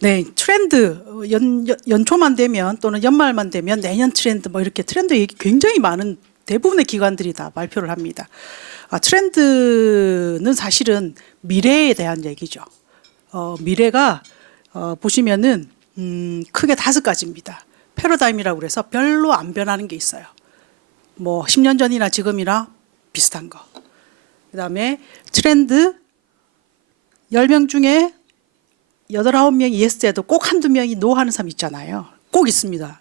네, 트렌드 연초만 되면 또는 연말만 되면 내년 트렌드 뭐 이렇게 트렌드 얘기 굉장히 많은 대부분의 기관들이 다 발표를 합니다. 트렌드는 사실은 미래에 대한 얘기죠. 미래가 보시면은 크게 5가지입니다. 패러다임이라고 그래서 별로 안 변하는 게 있어요. 뭐 10년 전이나 지금이나 비슷한 거. 그다음에 트렌드 10명 중에 8, 9명이 예스 해도 꼭 한두 명이 노 하는 사람 있잖아요. 꼭 있습니다.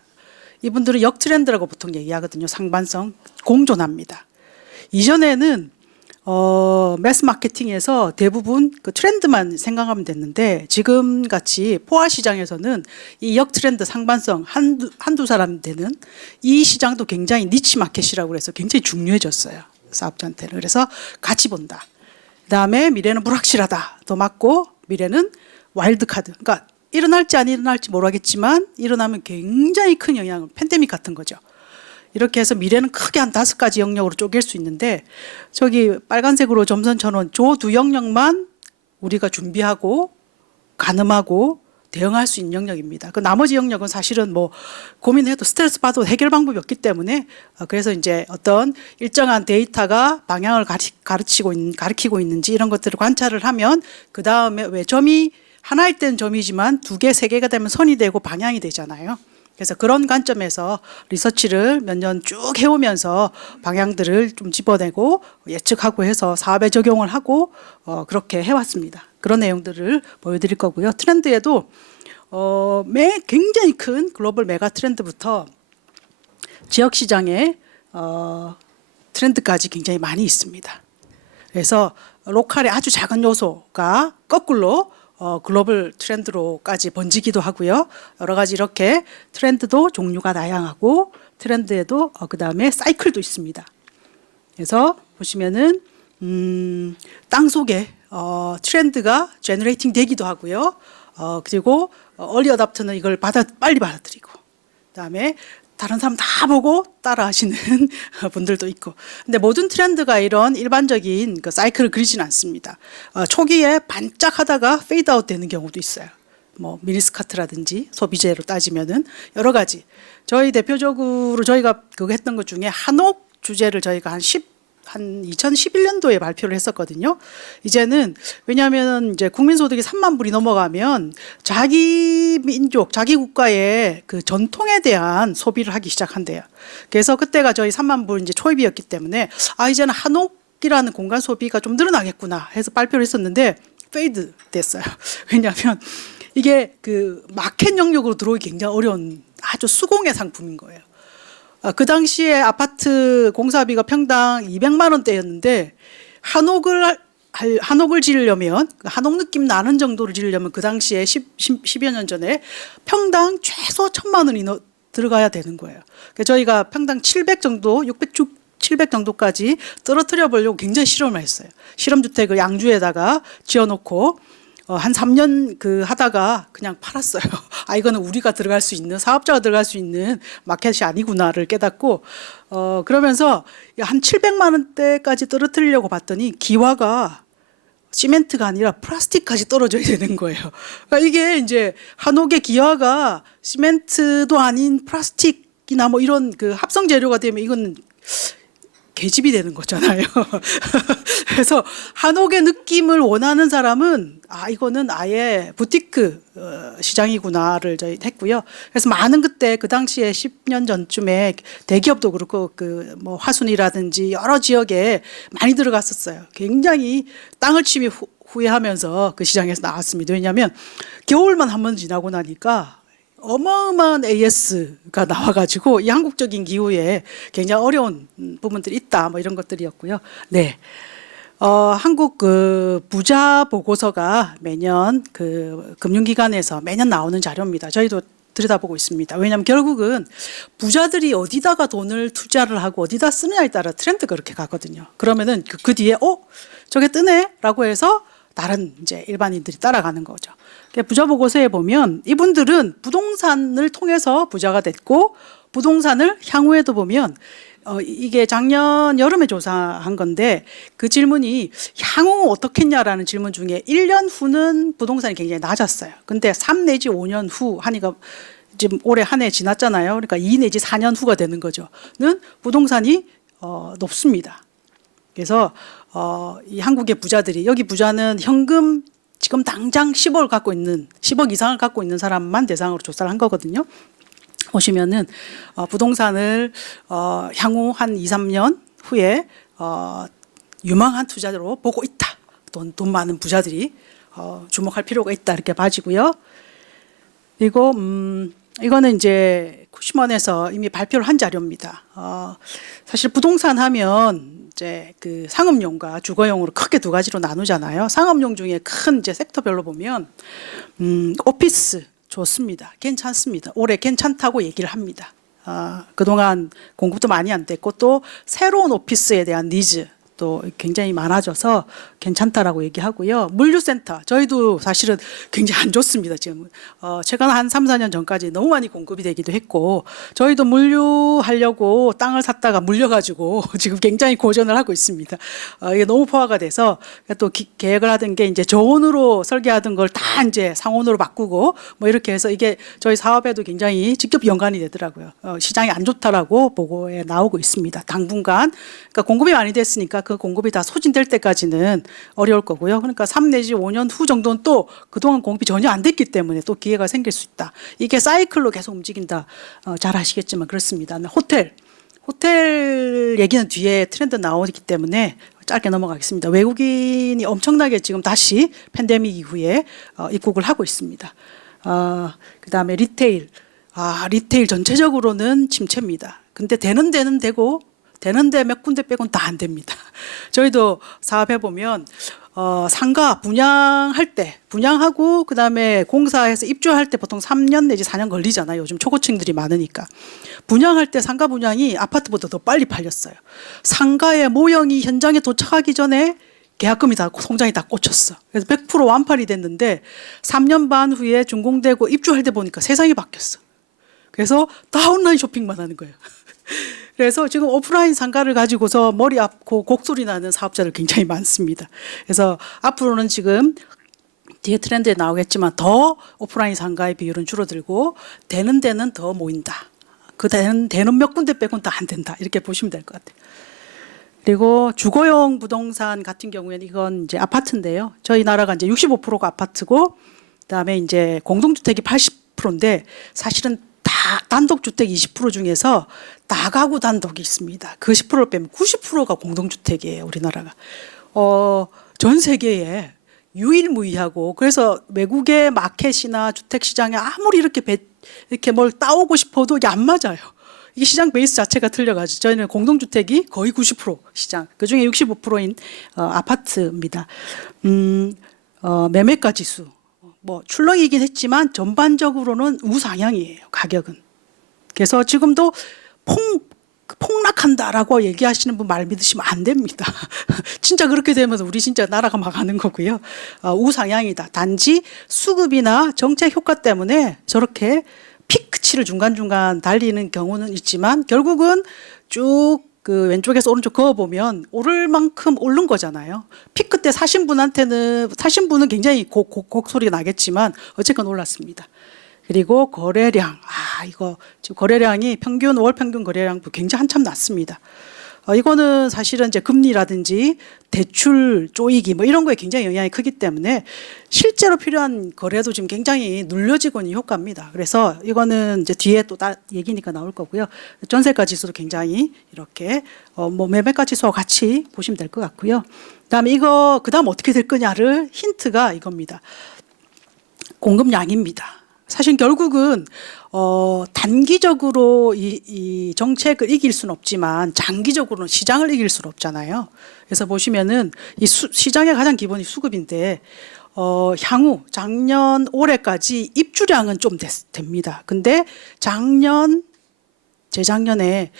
이분들은 역트렌드라고 보통 얘기하거든요. 상반성 공존합니다. 이전에는 매스 마케팅에서 대부분 그 트렌드만 생각하면 됐는데 지금 같이 포화 시장에서는 이 역트렌드 상반성 한두 사람 되는 이 시장도 굉장히 니치 마켓이라고 해서 굉장히 중요해졌어요. 사업자한테는. 그래서 같이 본다. 그다음에 미래는 불확실하다. 더 맞고 미래는 와일드 카드. 그러니까 일어날지 안 일어날지 모르겠지만 일어나면 굉장히 큰 영향을 팬데믹 같은 거죠. 이렇게 해서 미래는 크게 한 5가지 영역으로 쪼갤 수 있는데 저기 빨간색으로 점선 쳐놓은 저 2영역만 우리가 준비하고 가늠하고 대응할 수 있는 영역입니다. 그 나머지 영역은 사실은 뭐 고민해도 스트레스 받아도 해결 방법이 없기 때문에 그래서 이제 어떤 일정한 데이터가 방향을 가리키고 있는지 이런 것들을 관찰을 하면 그 다음에 왜 점이 하나일 때는 점이지만 2개, 3개가 되면 선이 되고 방향이 되잖아요. 그래서 그런 관점에서 리서치를 몇 년 쭉 해오면서 방향들을 좀 집어내고 예측하고 해서 사업에 적용을 하고 그렇게 해왔습니다. 그런 내용들을 보여드릴 거고요. 트렌드에도 굉장히 큰 글로벌 메가 트렌드부터 지역 시장의 트렌드까지 굉장히 많이 있습니다. 그래서 로컬의 아주 작은 요소가 거꾸로 글로벌 트렌드로까지 번지기도 하고요. 여러 가지 이렇게 트렌드도 종류가 다양하고 트렌드에도 그다음에 사이클도 있습니다. 그래서 보시면은 땅속에 트렌드가 제너레이팅 되기도 하고요. 그리고 얼리 어답터는 이걸 빨리 받아들이고 그다음에 다른 사람 다 보고 따라 하시는 분들도 있고. 근데 모든 트렌드가 이런 일반적인 그 사이클을 그리진 않습니다. 초기에 반짝하다가 페이드아웃 되는 경우도 있어요. 뭐 미니스커트라든지 소비재로 따지면은 여러 가지. 저희 대표적으로 저희가 그거 했던 것 중에 한옥 주제를 저희가 한 2011년도에 발표를 했었거든요. 이제는 왜냐하면 이제 국민소득이 3만 불이 넘어가면 자기 민족, 자기 국가의 그 전통에 대한 소비를 하기 시작한대요. 그래서 그때가 저희 3만 불 이제 초입이었기 때문에 이제는 한옥이라는 공간 소비가 좀 늘어나겠구나 해서 발표를 했었는데 페이드 됐어요. 왜냐하면 이게 그 마켓 영역으로 들어오기 굉장히 어려운 아주 수공의 상품인 거예요. 그 당시에 아파트 공사비가 평당 200만 원대였는데 한옥을 지으려면 한옥 느낌 나는 정도를 지으려면 그 당시에 10여 년 전에 평당 최소 1,000만 원이 들어가야 되는 거예요. 그래서 저희가 평당 700 정도, 700 정도까지 떨어뜨려 보려고 굉장히 실험을 했어요. 실험주택을 양주에다가 지어놓고 한 3년 하다가 그냥 팔았어요. 이거는 우리가 들어갈 수 있는, 사업자가 들어갈 수 있는 마켓이 아니구나를 깨닫고 그러면서 한 700만 원대까지 떨어뜨리려고 봤더니 기와가 시멘트가 아니라 플라스틱까지 떨어져야 되는 거예요. 그러니까 이게 이제 한옥의 기와가 시멘트도 아닌 플라스틱이나 뭐 이런 그 합성 재료가 되면 이건 계집이 되는 거잖아요. 그래서 한옥의 느낌을 원하는 사람은 이거는 아예 부티크 시장이구나를 저희 했고요. 그래서 많은 그때 그 당시에 10년 전쯤에 대기업도 그렇고 그 뭐 화순이라든지 여러 지역에 많이 들어갔었어요. 굉장히 땅을 치며 후회하면서 그 시장에서 나왔습니다. 왜냐하면 겨울만 한 번 지나고 나니까 어마어마한 AS가 나와가지고 이 한국적인 기후에 굉장히 어려운 부분들이 있다 뭐 이런 것들이었고요. 네, 한국 그 부자 보고서가 매년 그 금융기관에서 매년 나오는 자료입니다. 저희도 들여다보고 있습니다. 왜냐하면 결국은 부자들이 어디다가 돈을 투자를 하고 어디다 쓰느냐에 따라 트렌드가 그렇게 가거든요. 그러면은 그 뒤에 저게 뜨네라고 해서 다른 이제 일반인들이 따라가는 거죠. 부자 보고서에 보면 이분들은 부동산을 통해서 부자가 됐고 부동산을 향후에도 보면 이게 작년 여름에 조사한 건데 그 질문이 향후 어떻겠냐라는 질문 중에 1년 후는 부동산이 굉장히 낮았어요. 근데 3 내지 5년 후 하니까 지금 올해 한 해 지났잖아요. 그러니까 2 내지 4년 후가 되는 거죠.는 부동산이 높습니다. 그래서 이 한국의 부자들이 여기 부자는 현금 지금 당장 10억 이상을 갖고 있는 사람만 대상으로 조사를 한 거거든요. 보시면은 부동산을 향후 한 2, 3년 후에 유망한 투자로 보고 있다. 돈 많은 부자들이 주목할 필요가 있다 이렇게 봐지고요. 그리고 이거는 이제 쿠시먼에서 이미 발표를 한 자료입니다. 사실 부동산 하면 이제 그 상업용과 주거용으로 크게 두 가지로 나누잖아요. 상업용 중에 큰 이제 섹터별로 보면 오피스 좋습니다. 괜찮습니다. 올해 괜찮다고 얘기를 합니다. 그동안 공급도 많이 안 됐고 또 새로운 오피스에 대한 니즈 또 굉장히 많아져서 괜찮다라고 얘기하고요. 물류센터 저희도 사실은 굉장히 안 좋습니다. 지금 최근 한 3, 4년 전까지 너무 많이 공급이 되기도 했고 저희도 물류하려고 땅을 샀다가 물려가지고 지금 굉장히 고전을 하고 있습니다. 이게 너무 포화가 돼서 또 계획을 하던 게 이제 저온으로 설계하던 걸 다 이제 상온으로 바꾸고 뭐 이렇게 해서 이게 저희 사업에도 굉장히 직접 연관이 되더라고요. 시장이 안 좋다라고 보고에 나오고 있습니다. 당분간 그러니까 공급이 많이 됐으니까 그 공급이 다 소진될 때까지는 어려울 거고요. 그러니까 3 내지 5년 후 정도는 또 그동안 공급이 전혀 안 됐기 때문에 또 기회가 생길 수 있다. 이게 사이클로 계속 움직인다. 잘 아시겠지만 그렇습니다. 호텔 얘기는 뒤에 트렌드 나오기 때문에 짧게 넘어가겠습니다. 외국인이 엄청나게 지금 다시 팬데믹 이후에 입국을 하고 있습니다. 그다음에 리테일. 리테일 전체적으로는 침체입니다. 근데 되는 데는 되고 되는데 몇 군데 빼고는 다 안 됩니다. 저희도 사업해 보면 상가 분양할 때 분양하고 그다음에 공사해서 입주할 때 보통 3년 내지 4년 걸리잖아요. 요즘 초고층들이 많으니까. 분양할 때 상가 분양이 아파트보다 더 빨리 팔렸어요. 상가의 모형이 현장에 도착하기 전에 계약금이 다 통장에 다 꽂혔어. 그래서 100% 완판이 됐는데 3년 반 후에 준공되고 입주할 때 보니까 세상이 바뀌었어. 그래서 다 온라인 쇼핑만 하는 거예요. 그래서 지금 오프라인 상가를 가지고서 머리 아프고 곡소리 나는 사업자들 굉장히 많습니다. 그래서 앞으로는 지금 뒤에 트렌드에 나오겠지만 더 오프라인 상가의 비율은 줄어들고 되는 데는 더 모인다. 그 되는 몇 군데 빼고는 다 안 된다. 이렇게 보시면 될 것 같아요. 그리고 주거용 부동산 같은 경우에는 이건 이제 아파트인데요. 저희 나라가 이제 65%가 아파트고 그다음에 이제 공동주택이 80%인데 사실은 다 단독주택 20% 중에서 다가구 단독이 있습니다. 그 10%를 빼면 90%가 공동주택이에요. 우리나라가. 전 세계에 유일무이하고 그래서 외국의 마켓이나 주택시장에 아무리 이렇게 뭘 따오고 싶어도 이게 안 맞아요. 이게 시장 베이스 자체가 틀려가지고 저희는 공동주택이 거의 90% 시장, 그중에 65%인 아파트입니다. 매매가 지수. 뭐 출렁이긴 했지만 전반적으로는 우상향이에요. 가격은. 그래서 지금도 폭락한다라고 얘기하시는 분 말 믿으시면 안 됩니다. 진짜 그렇게 되면 우리 진짜 나라가 망하는 거고요. 우상향이다. 단지 수급이나 정책 효과 때문에 저렇게 피크치를 중간중간 달리는 경우는 있지만 결국은 쭉 그 왼쪽에서 오른쪽 그어보면 오를 만큼 오른 거잖아요. 피크 때 사신 분은 굉장히 곡소리가 나겠지만 어쨌건 올랐습니다. 그리고 거래량, 이거 지금 거래량이 월 평균 거래량도 굉장히 한참 낮습니다. 이거는 사실은 이제 금리라든지 대출 쪼이기 뭐 이런 거에 굉장히 영향이 크기 때문에 실제로 필요한 거래도 지금 굉장히 눌려지고 있는 효과입니다. 그래서 이거는 이제 뒤에 또 얘기니까 나올 거고요. 전세가 지수도 굉장히 이렇게 뭐 매매가 지수와 같이 보시면 될 것 같고요. 그다음에 그다음 어떻게 될 거냐를 힌트가 이겁니다. 공급량입니다. 사실 결국은 단기적으로 이 정책을 이길 수는 없지만 장기적으로는 시장을 이길 수는 없잖아요. 그래서 보시면은 이 시장의 가장 기본이 수급인데 향후 작년 올해까지 입주량은 좀 됩니다. 근데 재작년에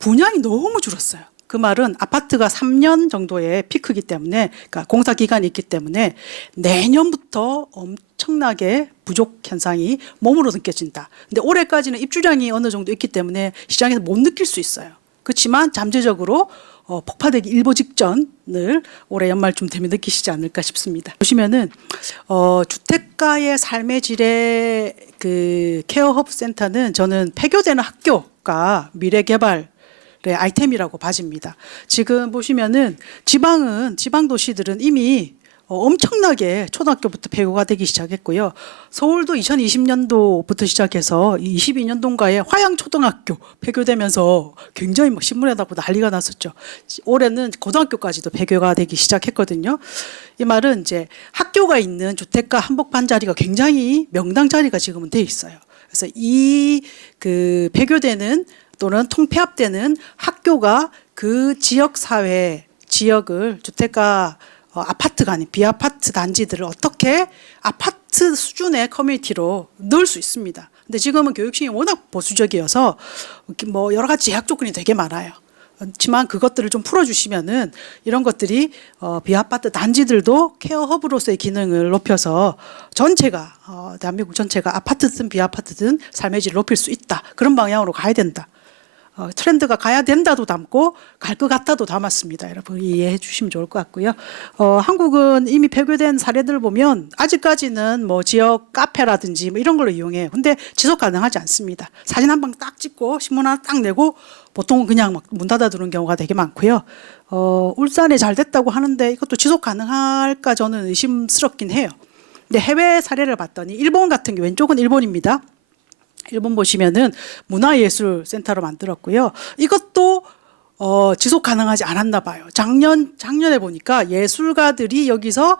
분양이 너무 줄었어요. 그 말은 아파트가 3년 정도의 피크이기 때문에, 그러니까 공사 기간이 있기 때문에 내년부터 엄청나게 부족 현상이 몸으로 느껴진다. 근데 올해까지는 입주량이 어느 정도 있기 때문에 시장에서 못 느낄 수 있어요. 그렇지만 잠재적으로 폭파되기 일보 직전을 올해 연말쯤 되면 느끼시지 않을까 싶습니다. 보시면은 주택가의 삶의 질의 그 케어허브 센터는 저는 폐교되는 학교가 미래 개발 아이템이라고 봐집니다. 지금 보시면은 지방 도시들은 이미 엄청나게 초등학교부터 폐교가 되기 시작했고요. 서울도 2020년도부터 시작해서 22년도인가에 화양초등학교 폐교되면서 굉장히 막 신문에 나고 난리가 났었죠. 올해는 고등학교까지도 폐교가 되기 시작했거든요. 이 말은 이제 학교가 있는 주택가 한복판 자리가 굉장히 명당 자리가 지금은 돼 있어요. 그래서 이 그 폐교되는 또는 통폐합되는 학교가 그 지역 사회 지역을 주택가 아파트가 아닌 비아파트 단지들을 어떻게 아파트 수준의 커뮤니티로 넣을 수 있습니다. 근데 지금은 교육청이 워낙 보수적이어서 뭐 여러 가지 제약 조건이 되게 많아요. 그렇지만 그것들을 좀 풀어주시면은 이런 것들이 비아파트 단지들도 케어 허브로서의 기능을 높여서 전체가 대한민국 전체가 아파트든 비아파트든 삶의 질을 높일 수 있다. 그런 방향으로 가야 된다. 트렌드가 가야 된다도 담고 갈 것 같다도 담았습니다. 여러분 이해해 주시면 좋을 것 같고요. 한국은 이미 폐교된 사례들 보면 아직까지는 뭐 지역 카페라든지 뭐 이런 걸로 이용해요. 근데 지속 가능하지 않습니다. 사진 한 방 딱 찍고 신문 하나 딱 내고 보통은 그냥 막 문 닫아두는 경우가 되게 많고요. 울산에 잘 됐다고 하는데 이것도 지속 가능할까 저는 의심스럽긴 해요. 근데 해외 사례를 봤더니 일본 같은 게 왼쪽은 일본입니다. 일본 보시면은 문화예술센터로 만들었고요. 이것도 지속 가능하지 않았나 봐요. 작년에 보니까 예술가들이 여기서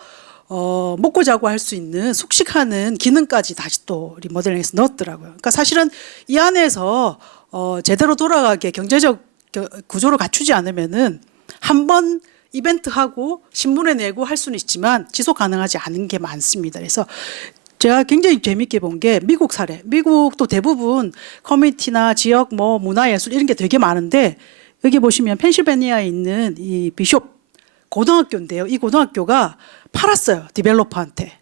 먹고 자고 할 수 있는 숙식하는 기능까지 다시 또 리모델링해서 넣었더라고요. 그러니까 사실은 이 안에서 제대로 돌아가게 경제적 구조를 갖추지 않으면은 한번 이벤트하고 신문에 내고 할 수는 있지만 지속 가능하지 않은 게 많습니다. 그래서 제가 굉장히 재밌게 본 게 미국 사례. 미국도 대부분 커뮤니티나 지역 뭐 문화예술 이런 게 되게 많은데 여기 보시면 펜실베니아에 있는 이 비숍 고등학교인데요. 이 고등학교가 팔았어요. 디벨로퍼한테.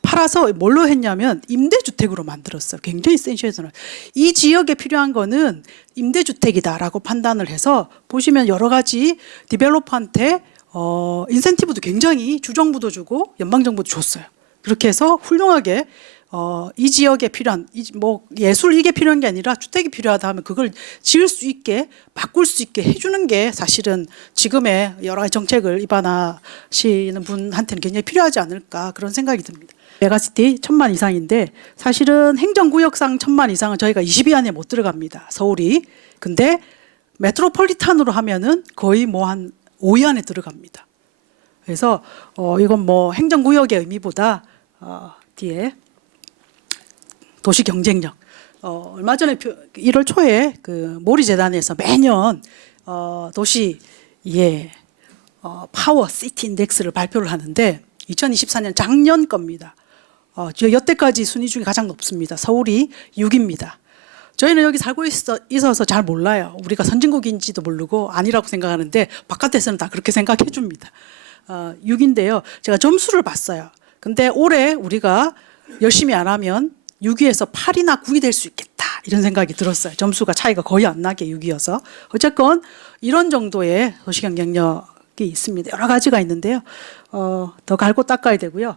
팔아서 뭘로 했냐면 임대주택으로 만들었어요. 굉장히 센세이셔널. 이 지역에 필요한 거는 임대주택이다라고 판단을 해서 보시면 여러 가지 디벨로퍼한테 인센티브도 굉장히 주정부도 주고 연방정부도 줬어요. 그렇게 해서 훌륭하게 이 지역에 필요한 뭐 예술 이게 필요한 게 아니라 주택이 필요하다 하면 그걸 지을 수 있게 바꿀 수 있게 해주는 게 사실은 지금의 여러 가지 정책을 입안하시는 분한테는 굉장히 필요하지 않을까 그런 생각이 듭니다. 메가시티 1,000만 이상인데 사실은 행정구역상 1,000만 이상은 저희가 20위 안에 못 들어갑니다. 서울이. 근데 메트로폴리탄으로 하면은 거의 뭐 한 5위 안에 들어갑니다. 그래서 이건 뭐 행정구역의 의미보다 뒤에 도시 경쟁력. 얼마 전에 1월 초에 그 모리재단에서 매년 도시 파워 시티 인덱스를 발표를 하는데 2024년 작년 겁니다. 여태까지 순위 중에 가장 높습니다. 서울이 6위입니다. 저희는 여기 살고 있어서 잘 몰라요. 우리가 선진국인지도 모르고 아니라고 생각하는데 바깥에서는 다 그렇게 생각해 줍니다. 6인데요. 제가 점수를 봤어요. 근데 올해 우리가 열심히 안 하면 6위에서 8위나 9위 될 수 있겠다. 이런 생각이 들었어요. 점수가 차이가 거의 안 나게 6위여서. 어쨌건 이런 정도의 도시경쟁력이 있습니다. 여러 가지가 있는데요. 더 갈고 닦아야 되고요.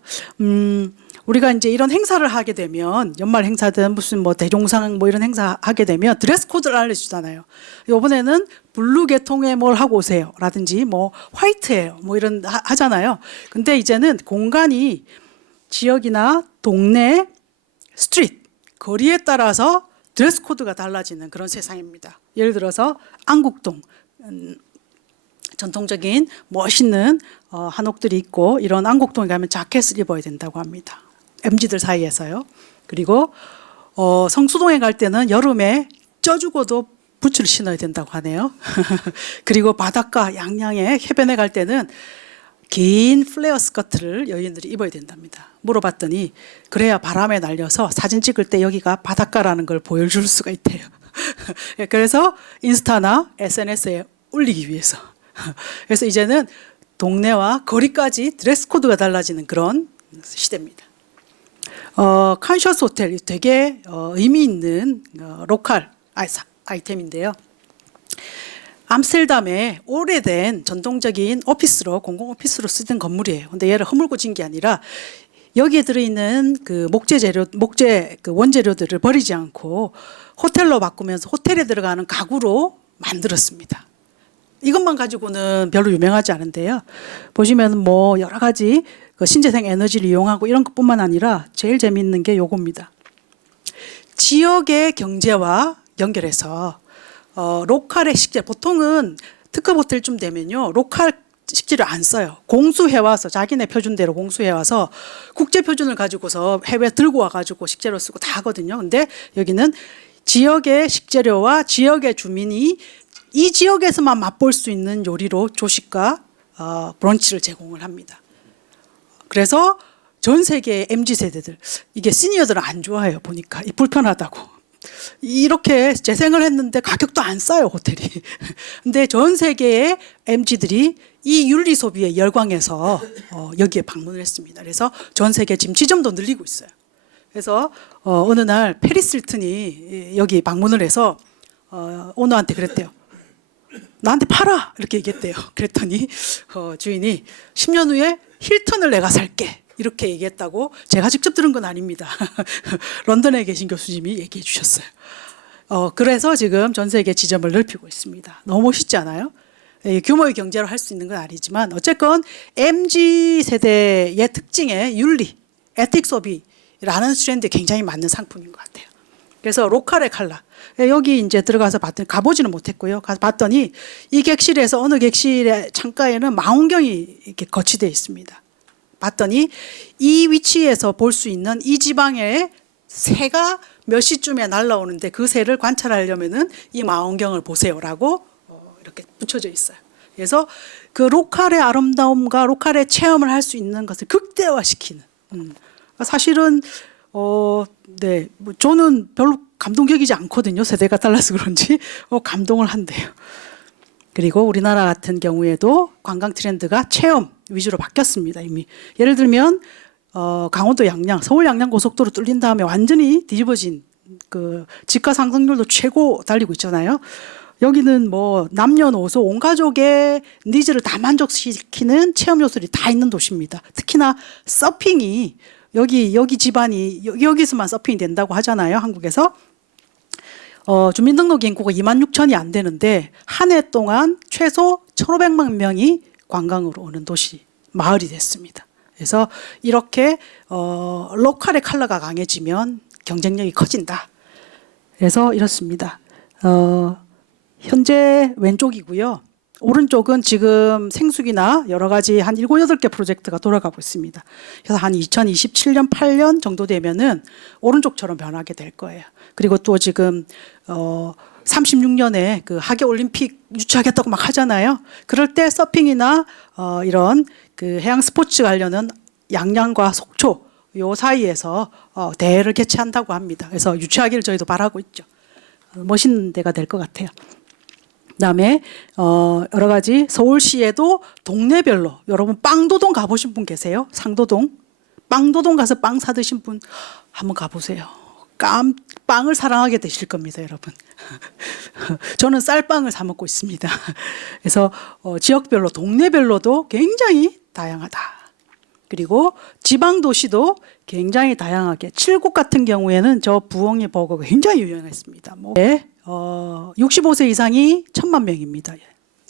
우리가 이제 이런 행사를 하게 되면 연말 행사든 무슨 뭐 대종상 뭐 이런 행사 하게 되면 드레스 코드를 알려주잖아요. 이번에는 블루 계통의 뭘 하고 오세요. 라든지 뭐 화이트예요. 뭐 이런 하잖아요. 근데 이제는 공간이 지역이나 동네, 스트리트, 거리에 따라서 드레스 코드가 달라지는 그런 세상입니다. 예를 들어서 안국동. 전통적인 멋있는 한옥들이 있고 이런 안국동에 가면 자켓을 입어야 된다고 합니다. MZ들 사이에서요. 그리고 성수동에 갈 때는 여름에 쪄 죽어도 부츠를 신어야 된다고 하네요. 그리고 바닷가 양양에 해변에 갈 때는 긴 플레어 스커트를 여인들이 입어야 된답니다. 물어봤더니 그래야 바람에 날려서 사진 찍을 때 여기가 바닷가라는 걸 보여줄 수가 있대요. 그래서 인스타나 SNS에 올리기 위해서. 그래서 이제는 동네와 거리까지 드레스 코드가 달라지는 그런 시대입니다. 컨셔스 호텔 되게 의미 있는 로컬 아이템인데요. 암스테르담의 오래된 전통적인 오피스로 공공 오피스로 쓰던 건물이에요. 근데 얘를 허물고 진 게 아니라 여기에 들어있는 그 목재 그 원재료들을 버리지 않고 호텔로 바꾸면서 호텔에 들어가는 가구로 만들었습니다. 이것만 가지고는 별로 유명하지 않은데요. 보시면 뭐 여러 가지 그 신재생 에너지를 이용하고 이런 것뿐만 아니라 제일 재미있는 게 요겁니다. 지역의 경제와 연결해서 로컬의 식재, 보통은 특급 호텔쯤 되면요 로컬 식재를 안 써요. 공수해 와서 자기네 표준대로 공수해 와서 국제 표준을 가지고서 해외 들고 와가지고 식재료 쓰고 다 하거든요. 근데 여기는 지역의 식재료와 지역의 주민이 이 지역에서만 맛볼 수 있는 요리로 조식과 브런치를 제공을 합니다. 그래서 전 세계의 MZ세대들, 이게 시니어들은 안 좋아해요. 보니까 불편하다고. 이렇게 재생을 했는데 가격도 안 싸요, 호텔이. 근데 전 세계의 MZ들이 이 윤리 소비에 열광해서 여기에 방문을 했습니다. 그래서 전 세계 지금 지점도 늘리고 있어요. 그래서 어느 날 페리스 힐튼이 여기 방문을 해서 오너한테 그랬대요. 나한테 팔아! 이렇게 얘기했대요. 그랬더니 주인이 10년 후에 힐튼을 내가 살게. 이렇게 얘기했다고 제가 직접 들은 건 아닙니다. 런던에 계신 교수님이 얘기해 주셨어요. 그래서 지금 전 세계 지점을 넓히고 있습니다. 너무 멋있지 않아요? 규모의 경제로 할 수 있는 건 아니지만 어쨌건 MZ세대의 특징의 윤리, 에틱 소비라는 트렌드에 굉장히 맞는 상품인 것 같아요. 그래서 로컬의 칼라. 여기 이제 들어가서 봤더니 가보지는 못했고요. 가서 봤더니 이 객실에서 어느 객실의 창가에는 망원경이 이렇게 거치되어 있습니다. 봤더니 이 위치에서 볼 수 있는 이 지방에 새가 몇 시쯤에 날아오는데 그 새를 관찰하려면은 이 망원경을 보세요라고 이렇게 붙여져 있어요. 그래서 그 로컬의 아름다움과 로컬의 체험을 할 수 있는 것을 극대화시키는. 사실은 네, 뭐 저는 별로 감동적이지 않거든요. 세대가 달라서 그런지 감동을 한대요. 그리고 우리나라 같은 경우에도 관광 트렌드가 체험 위주로 바뀌었습니다. 이미 예를 들면 강원도 양양, 서울 양양 고속도로 뚫린 다음에 완전히 뒤집어진 그 집가 상승률도 최고 달리고 있잖아요. 여기는 뭐 남녀노소 온 가족의 니즈를 다 만족시키는 체험 요소들이 다 있는 도시입니다. 특히나 서핑이 여기 집안이 여기서만 서핑이 된다고 하잖아요. 한국에서. 주민등록 인구가 26,000이 안 되는데 한 해 동안 최소 1,500만 명이 관광으로 오는 도시, 마을이 됐습니다. 그래서 이렇게 로컬의 컬러가 강해지면 경쟁력이 커진다. 그래서 이렇습니다. 현재 왼쪽이고요. 오른쪽은 지금 생수기나 여러 가지 한 7, 8개 프로젝트가 돌아가고 있습니다. 그래서 한 2027년, 8년 정도 되면은 오른쪽처럼 변하게 될 거예요. 그리고 또 지금 36년에 그 하계 올림픽 유치하겠다고 막 하잖아요. 그럴 때 서핑이나 이런 그 해양 스포츠 관련은 양양과 속초 요 사이에서 대회를 개최한다고 합니다. 그래서 유치하기를 저희도 바라고 있죠. 멋있는 데가 될 것 같아요. 그다음에 여러 가지 서울시에도 동네별로 여러분 빵도동 가보신 분 계세요? 상도동 빵도동 가서 빵 사드신 분 한번 가보세요. 빵을 사랑하게 되실 겁니다, 여러분. 저는 쌀빵을 사 먹고 있습니다. 그래서 지역별로 동네별로도 굉장히 다양하다. 그리고 지방 도시도 굉장히 다양하게 칠곡 같은 경우에는 저 부엉이 버거가 굉장히 유명했습니다. 65세 이상이 1,000만 명입니다.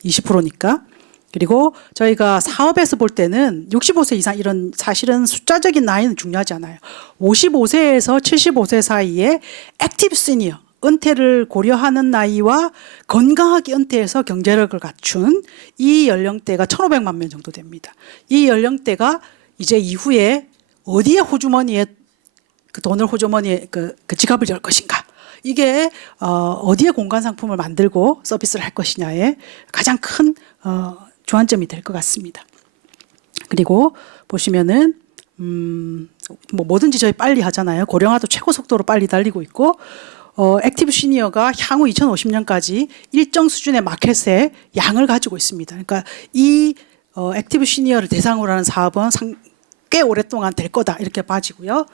20%니까. 그리고 저희가 사업에서 볼 때는 65세 이상 이런 사실은 숫자적인 나이는 중요하지 않아요. 55세에서 75세 사이에 액티브 시니어, 은퇴를 고려하는 나이와 건강하게 은퇴해서 경제력을 갖춘 이 연령대가 1,500만 명 정도 됩니다. 이 연령대가 이제 이후에 어디에 호주머니에 그 돈을 호주머니에 그 지갑을 열 것인가? 이게 어디에 공간 상품을 만들고 서비스를 할 것이냐에 가장 큰 주안점이 될 것 같습니다. 그리고 보시면은 뭐 뭐든지 저희 빨리 하잖아요. 고령화도 최고 속도로 빨리 달리고 있고 액티브 시니어가 향후 2050년까지 일정 수준의 마켓의 양을 가지고 있습니다. 그러니까 이 액티브 시니어를 대상으로 하는 사업은 꽤 오랫동안 될 거다 이렇게 봐지고요.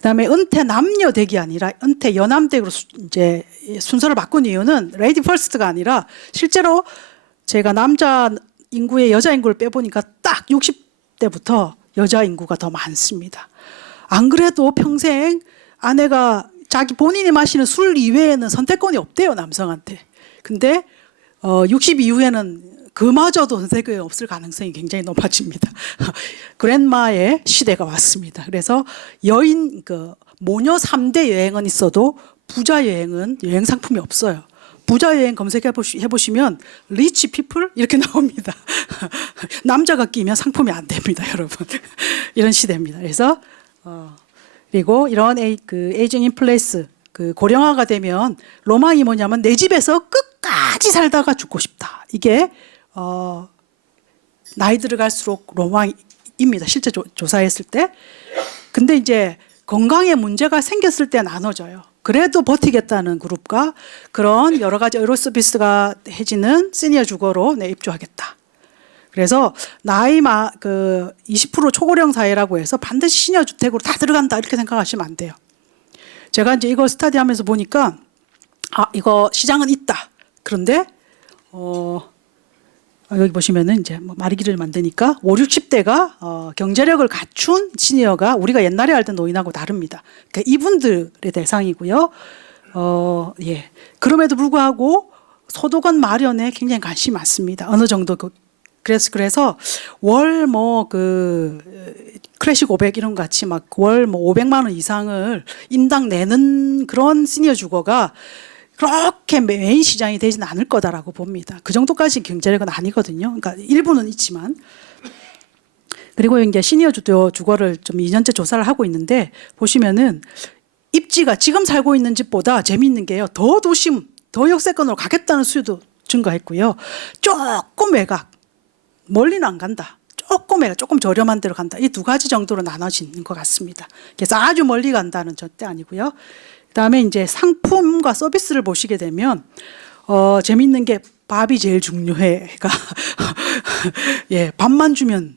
그다음에 은퇴 남녀 댁이 아니라 은퇴 여남댁으로 이제 순서를 바꾼 이유는 레이디 퍼스트가 아니라 실제로 제가 남자 인구의 여자 인구를 빼보니까 딱 60대부터 여자 인구가 더 많습니다. 안 그래도 평생 아내가 자기 본인이 마시는 술 이외에는 선택권이 없대요, 남성한테. 근데 60 이후에는 그마저도 선택권이 없을 가능성이 굉장히 높아집니다. 그랜마의 시대가 왔습니다. 그래서 여인 모녀 3대 여행은 있어도 부자 여행은 여행 상품이 없어요. 부자 여행 검색해 보시면 리치 피플 이렇게 나옵니다. 남자가 끼면 상품이 안 됩니다, 여러분. 이런 시대입니다. 그래서 그리고 이런 에이징 인 플레이스 고령화가 되면 로망이 뭐냐면 내 집에서 끝까지 살다가 죽고 싶다. 이게 나이 들어갈수록 로망입니다. 실제 조사했을 때. 근데 이제 건강에 문제가 생겼을 때 나눠져요. 그래도 버티겠다는 그룹과 그런 여러 가지 의료 서비스가 해지는 시니어 주거로 입주하겠다. 그래서 나이 20% 초고령 사회라고 해서 반드시 시니어 주택으로 다 들어간다 이렇게 생각하시면 안 돼요. 제가 이제 이거 스터디하면서 보니까 이거 시장은 있다. 그런데 여기 보시면은 이제 말이 길을 만드니까 5, 60대가 경제력을 갖춘 시니어가 우리가 옛날에 알던 노인하고 다릅니다. 그러니까 이분들의 대상이고요. 예. 그럼에도 불구하고 소득원 마련에 굉장히 관심이 많습니다. 어느 정도 그래서 월 클래식 500 이런 같이 막 월 500만 원 이상을 인당 내는 그런 시니어 주거가 그렇게 메인 시장이 되지는 않을 거다라고 봅니다. 그 정도까지 경제력은 아니거든요. 그러니까 일부는 있지만. 그리고 이제 시니어 주거를 좀 2년째 조사를 하고 있는데 보시면은 입지가 지금 살고 있는 집보다 재미있는 게요. 더 도심, 더 역세권으로 가겠다는 수요도 증가했고요. 조금 외곽, 멀리는 안 간다. 조금 저렴한 데로 간다. 이 두 가지 정도로 나눠지는 것 같습니다. 그래서 아주 멀리 간다는 절대 아니고요. 그다음에 이제 상품과 서비스를 보시게 되면 재미있는 게 밥이 제일 중요해가 예, 밥만 주면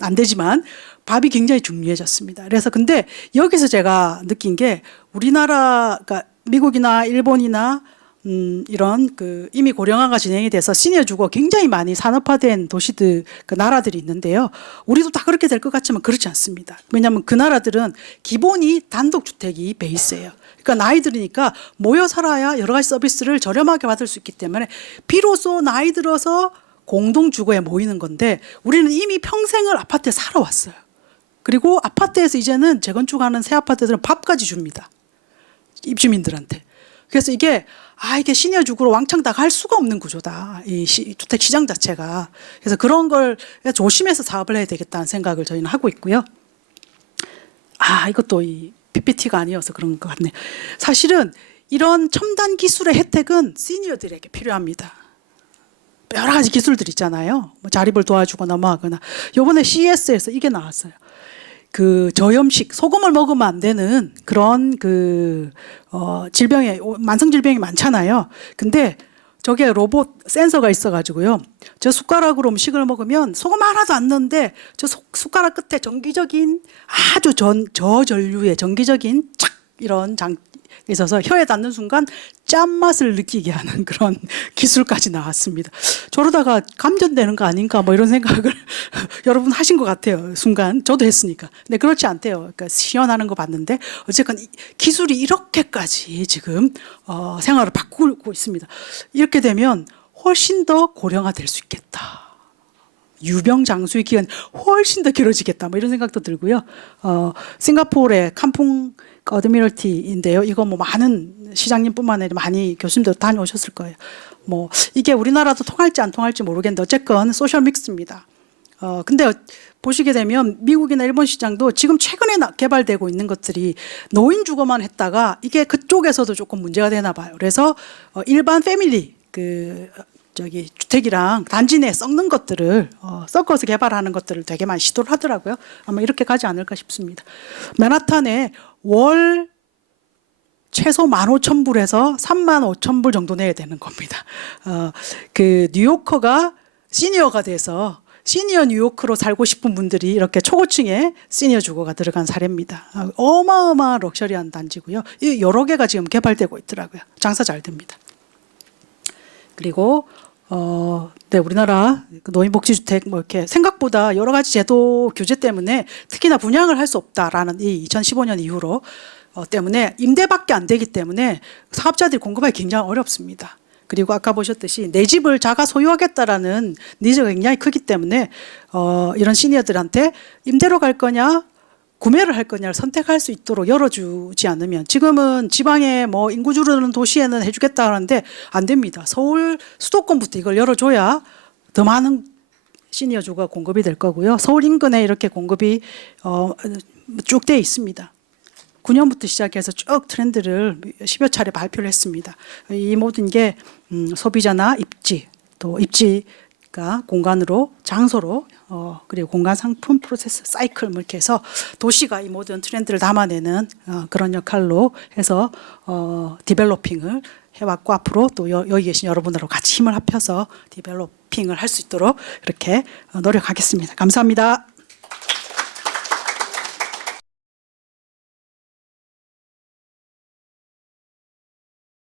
안 되지만 밥이 굉장히 중요해졌습니다. 그래서 근데 여기서 제가 느낀 게 우리나라, 그러니까 미국이나 일본이나 이런 이미 고령화가 진행이 돼서 시니어 주거 굉장히 많이 산업화된 도시들, 나라들이 있는데요. 우리도 다 그렇게 될 것 같지만 그렇지 않습니다. 왜냐하면 그 나라들은 기본이 단독주택이 베이스예요. 그러니까 나이 들으니까 모여 살아야 여러 가지 서비스를 저렴하게 받을 수 있기 때문에 비로소 나이 들어서 공동주거에 모이는 건데 우리는 이미 평생을 아파트에 살아왔어요. 그리고 아파트에서 이제는 재건축하는 새 아파트들은 밥까지 줍니다. 입주민들한테. 그래서 이게 시니어 주거로 왕창 다 갈 수가 없는 구조다. 이 주택 시장 자체가. 그래서 그런 걸 조심해서 사업을 해야 되겠다는 생각을 저희는 하고 있고요. 이것도 이 PPT가 아니어서 그런 것 같네요. 사실은 이런 첨단 기술의 혜택은 시니어들에게 필요합니다. 여러 가지 기술들 있잖아요. 자립을 도와주거나 하거나. 이번에 CES에서 이게 나왔어요. 저염식, 소금을 먹으면 안 되는 그런 만성 질병이 많잖아요. 근데 저게 로봇 센서가 있어가지고요. 저 숟가락으로 음식을 먹으면 소금 하나도 안 넣는데 저 숟가락 끝에 정기적인 아주 저전류의 정기적인 착 이런 있어서 혀에 닿는 순간 짠맛을 느끼게 하는 그런 기술까지 나왔습니다. 저러다가 감전되는 거 아닌가 이런 생각을 여러분 하신 것 같아요. 순간 저도 했으니까. 근데 그렇지 않대요. 그러니까 시연하는 거 봤는데 어쨌건 기술이 이렇게까지 지금 생활을 바꾸고 있습니다. 이렇게 되면 훨씬 더 고령화될 수 있겠다. 유병장수의 기간 훨씬 더 길어지겠다. 이런 생각도 들고요. 싱가포르의 캄풍 어드미럴티인데요. 이거 많은 시장님뿐만 아니라 많이 교수님도 다녀오셨을 거예요. 이게 우리나라도 통할지 안 통할지 모르겠는데 어쨌건 소셜 믹스입니다. 근데 보시게 되면 미국이나 일본 시장도 지금 최근에 개발되고 있는 것들이 노인 주거만 했다가 이게 그쪽에서도 조금 문제가 되나 봐요. 그래서 일반 패밀리 주택이랑 단지 내 섞는 것들을 섞어서 개발하는 것들을 되게 많이 시도를 하더라고요. 아마 이렇게 가지 않을까 싶습니다. 맨하탄에 월 최소 15,000불에서 35,000불 정도 내야 되는 겁니다. 뉴요커가 시니어가 돼서 시니어 뉴요크로 살고 싶은 분들이 이렇게 초고층에 시니어 주거가 들어간 사례입니다. 어마어마한 럭셔리한 단지고요. 이 여러 개가 지금 개발되고 있더라고요. 장사 잘 됩니다. 그리고 네, 우리나라 노인복지주택 뭐 이렇게 생각보다 여러 가지 제도 규제 때문에 특히나 분양을 할 수 없다라는 이 2015년 이후로 때문에 임대밖에 안 되기 때문에 사업자들이 공급하기 굉장히 어렵습니다. 그리고 아까 보셨듯이 내 집을 자가 소유하겠다라는 니즈가 굉장히 크기 때문에 이런 시니어들한테 임대로 갈 거냐 구매를 할 거냐를 선택할 수 있도록 열어주지 않으면 지금은 지방에 뭐 인구 줄어드는 도시에는 해주겠다 하는데 안 됩니다. 서울 수도권부터 이걸 열어줘야 더 많은 시니어 주거가 공급이 될 거고요. 서울 인근에 이렇게 공급이 쭉 돼 있습니다. 9년부터 시작해서 쭉 트렌드를 10여 차례 발표를 했습니다. 이 모든 게 소비자나 입지, 또 입지가 공간으로, 장소로, 그리고 공간 상품 프로세스 사이클 뭐 이렇게 해서 도시가 이 모든 트렌드를 담아내는 그런 역할로 해서 디벨로핑을 해왔고 앞으로 또 여기 계신 여러분들하고 같이 힘을 합해서 디벨로핑을 할 수 있도록 이렇게 노력하겠습니다. 감사합니다.